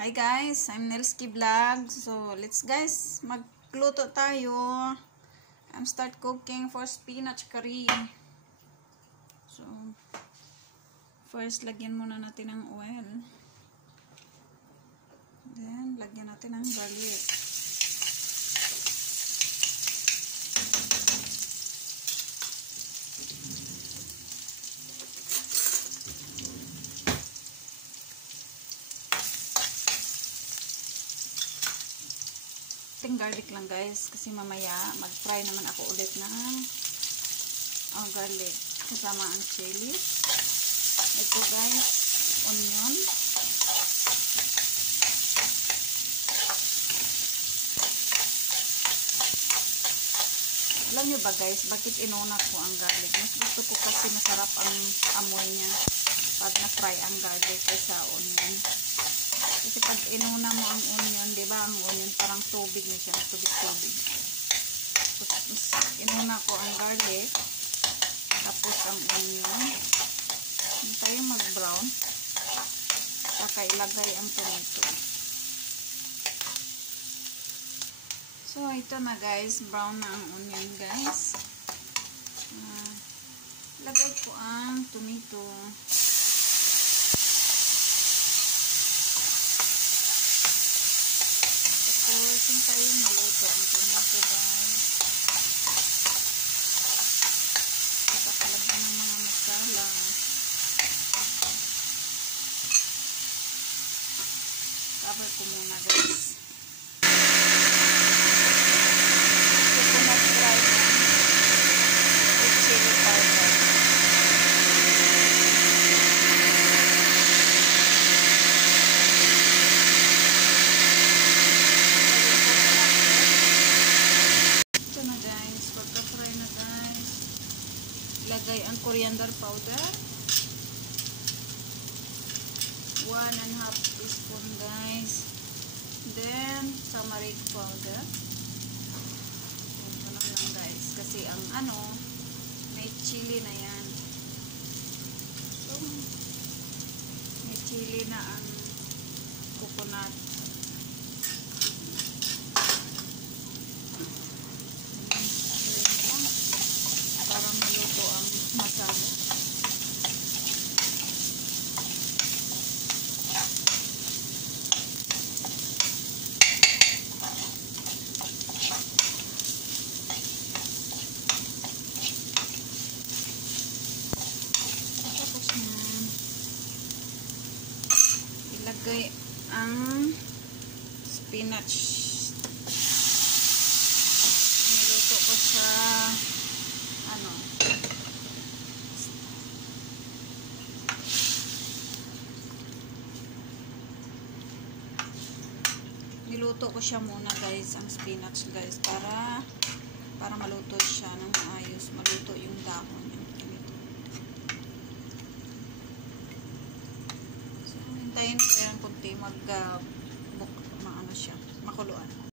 Hi guys, I'm Nelsky Vlog. So, let's guys, magluto tayo. I'm start cooking for spinach curry. So, first lagyan muna natin ng oil. Then, lagyan natin ng garlic. Garlic lang guys kasi mamaya mag-fry naman ako ulit ng garlic kasama ang chili. Ito guys, onion. Alam nyo ba guys, bakit inuna ko ang garlic? Mas gusto ko kasi masarap ang amoy niya pag na-fry ang garlic kaysa onion. Kasi pag inuna mo ang onion, di ba ang onion parang tubig na siya, tubig-tubig. Tapos inuna ko ang garlic, tapos ang onion. Hintayin yung mag-brown. Saka ilagay ang tomato. So ito na guys, brown na ang onion guys. Ilagay ko ang tomato. Hintayin maluto ang tomato guys. Pakalagyan ng mga masala. Cover ko muna guys. Coconut dried with chili powder. Lagay ang coriander powder, 1½ teaspoon guys, then turmeric powder. Ito lang guys kasi ang may chili na yan, so may chili na ang coconut. Para maluto ang masala. Tapos ilagay ang spinach. Niluto ko sa niluto ko siya muna guys, ang spinach guys, para maluto siya ng maayos, maluto yung dahon niya. So hintayin ko yan kunti siya, makuluan.